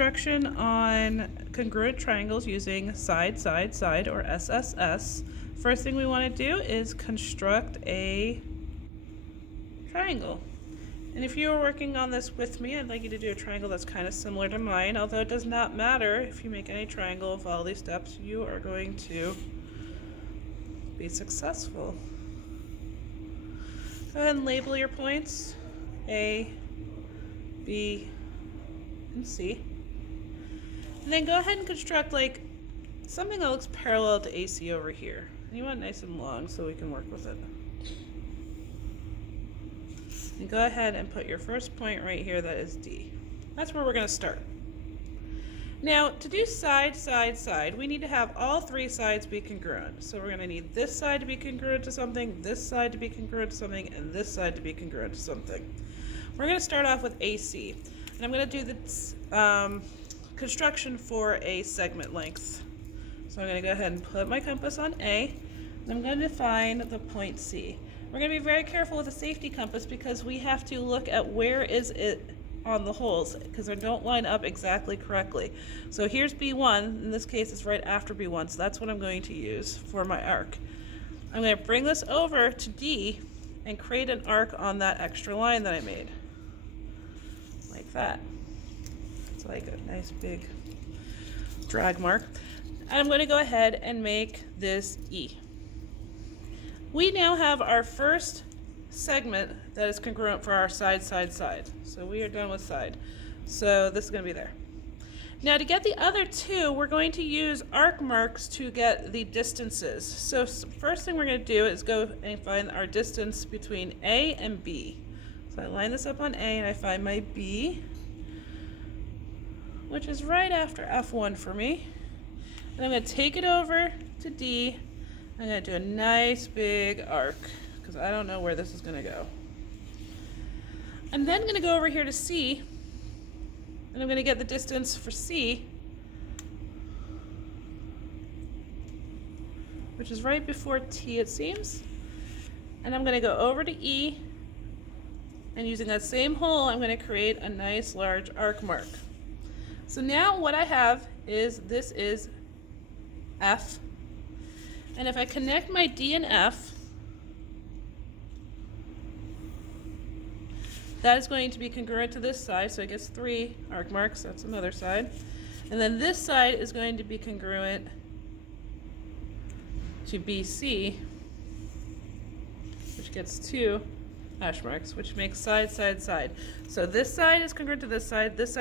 construction on congruent triangles using side, side, side, or SSS. First thing we want to do is construct a triangle. And if you are working on this with me, I'd like you to do a triangle that's kind of similar to mine, although it does not matter if you make any triangle with all these steps, you are going to be successful. Go ahead and label your points, A, B, and C. And then go ahead and construct like something that looks parallel to AC over here. And you want it nice and long so we can work with it. And go ahead and put your first point right here, that is D. That's where we're going to start. Now, to do side, side, side, we need to have all three sides be congruent. So we're going to need this side to be congruent to something, this side to be congruent to something, and this side to be congruent to something. We're going to start off with AC. And I'm going to do the construction for a segment length. So I'm going to go ahead and put my compass on A, and I'm going to find the point C. We're going to be very careful with the safety compass because we have to look at where is it on the holes because they don't line up exactly correctly. So here's B1, in this case it's right after B1, so that's what I'm going to use for my arc. I'm going to bring this over to D and create an arc on that extra line that I made. Like that. It's like a nice big drag mark. And I'm going to go ahead and make this E. We now have our first segment that is congruent for our side, side, side. So we are done with side. So this is going to be there. Now to get the other two, we're going to use arc marks to get the distances. So first thing we're going to do is go and find our distance between A and B. So I line this up on A and I find my B, which is right after F1 for me. And I'm going to take it over to D. I'm going to do a nice big arc because I don't know where this is going to go. I'm then going to go over here to C, and I'm going to get the distance for C, which is right before T it seems. And I'm going to go over to E, and using that same hole, I'm going to create a nice large arc mark. So now what I have is this is F. And if I connect my D and F, that is going to be congruent to this side, so it gets 3 arc marks, that's another side. And then this side is going to be congruent to BC, which gets 2 hash marks, which makes side, side, side. So this side is congruent to this side is